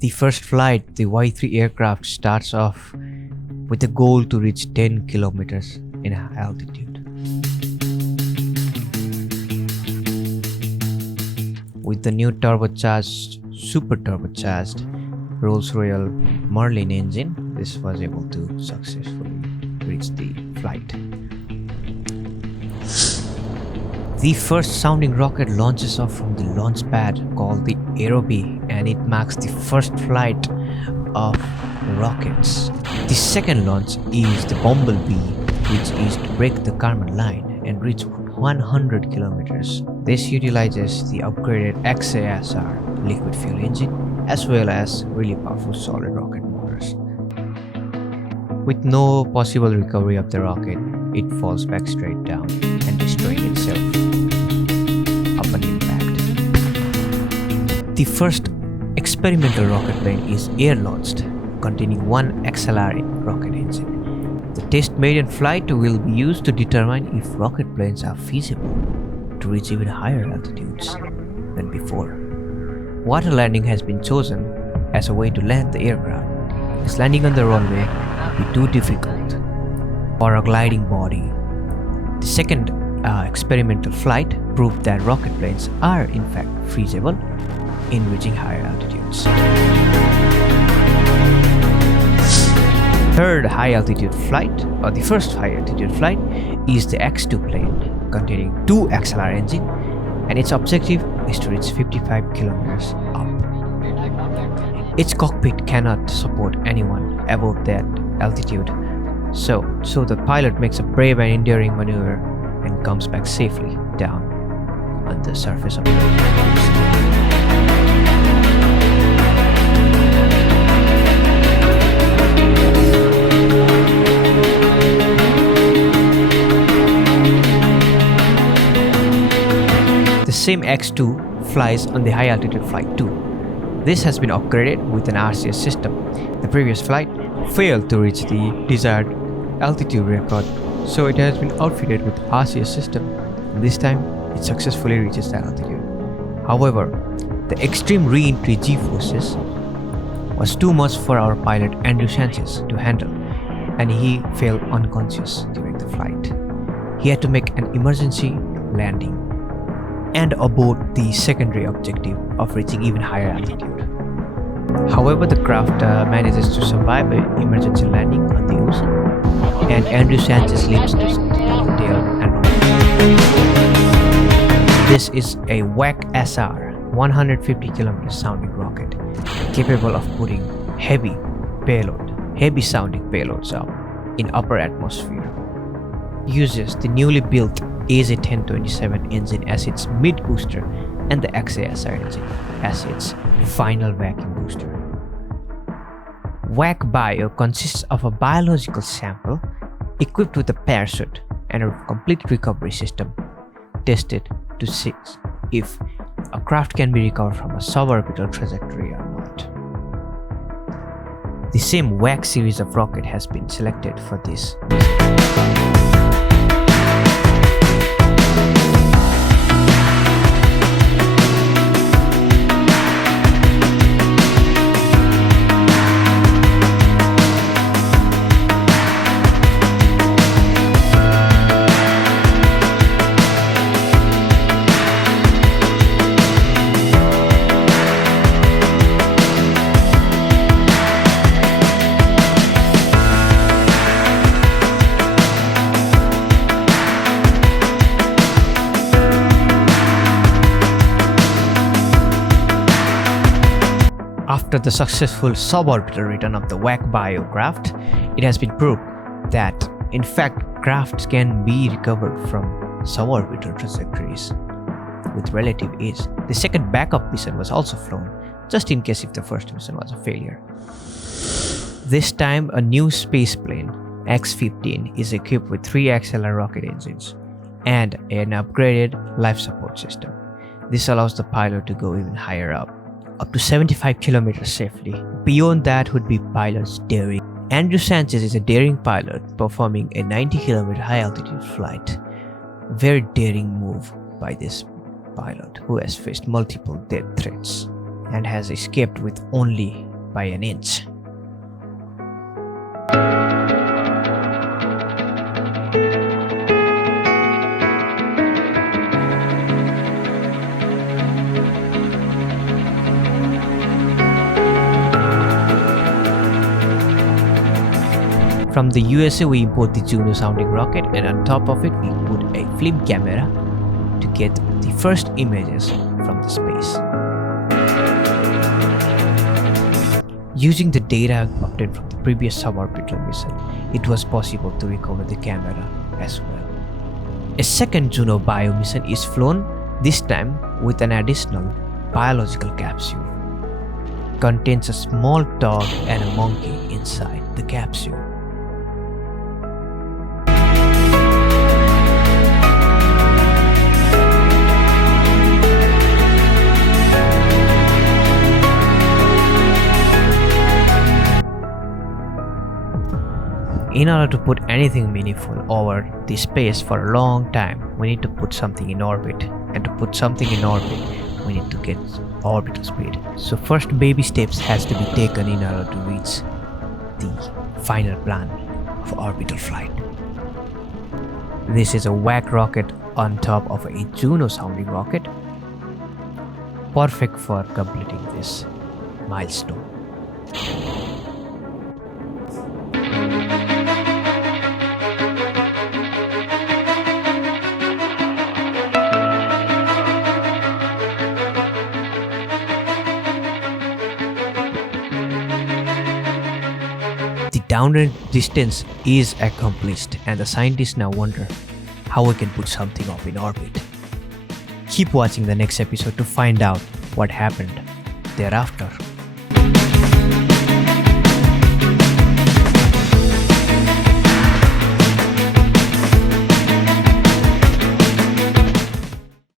The first flight, the Y-3 aircraft, starts off with a goal to reach 10 kilometers in altitude. With the new super turbocharged Rolls-Royce Merlin engine, this was able to successfully reach the flight. The first sounding rocket launches off from the launch pad called the Aerobee, and it marks the first flight of rockets. The second launch is the Bumblebee, which is to break the Kármán line and reach 100 kilometers. This utilizes the upgraded kspr liquid fuel engine as well as really powerful solid rocket motors. With no possible recovery of the rocket, it falls back straight down and destroying itself upon impact. The first experimental rocket plane is air-launched, containing one XLR rocket engine. The test maiden flight will be used to determine if rocket planes are feasible to reach even higher altitudes than before. Water landing has been chosen as a way to land the aircraft, as landing on the runway would be too difficult for a gliding body. The second experimental flight proved that rocket planes are in fact feasible in reaching higher altitudes. Third high-altitude flight, or the first high-altitude flight, is the X-2 plane, containing two XLR engine, and its objective is to reach 55 kilometers up. Its cockpit cannot support anyone above that altitude, so the pilot makes a brave and enduring maneuver and comes back safely down on the surface of the Earth. The same X-2 flies on the high-altitude flight too. This has been upgraded with an RCS system. The previous flight failed to reach the desired altitude record, so it has been outfitted with RCS system. This time, it successfully reaches the altitude. However, the extreme re-entry G-forces was too much for our pilot Andrew Sanchez to handle, and he fell unconscious during the flight. He had to make an emergency landing and abort the secondary objective of reaching even higher altitude. However, the craft manages to survive an emergency landing on the ocean, and Andrew Sanchez lives to tell the tale and all. This is a WAC-SR 150 km sounding rocket capable of putting heavy sounding payloads up in upper atmosphere. Uses the newly built AZ-1027 engine as its mid booster and the XASR engine as its final vacuum booster. WAC Bio consists of a biological sample equipped with a parachute and a complete recovery system tested to see if a craft can be recovered from a suborbital trajectory or not. The same WAC series of rocket has been selected for this mission. After the successful suborbital return of the WAC Bio craft, it has been proved that, in fact, crafts can be recovered from suborbital trajectories with relative ease. The second backup mission was also flown, just in case if the first mission was a failure. This time, a new space plane, X-15, is equipped with 3 XLR rocket engines and an upgraded life support system. This allows the pilot to go even higher up to 75 kilometers safely. Beyond that would be pilot's daring. Andrew Sanchez is a daring pilot performing a 90 kilometer high altitude flight. Very daring move by this pilot who has faced multiple death threats and has escaped with only by an inch. From the USA, we import the Juno sounding rocket, and on top of it, we put a film camera to get the first images from the space. Using the data obtained from the previous suborbital mission, it was possible to recover the camera as well. A second Juno bio mission is flown, this time with an additional biological capsule. It contains a small dog and a monkey inside the capsule. In order to put anything meaningful over the space for a long time, we need to put something in orbit. And to put something in orbit, we need to get orbital speed. So first baby steps has to be taken in order to reach the final plan of orbital flight. This is a WAC rocket on top of a Juno sounding rocket. Perfect for completing this milestone. The downrange distance is accomplished, and the scientists now wonder how we can put something up in orbit. Keep watching the next episode to find out what happened thereafter.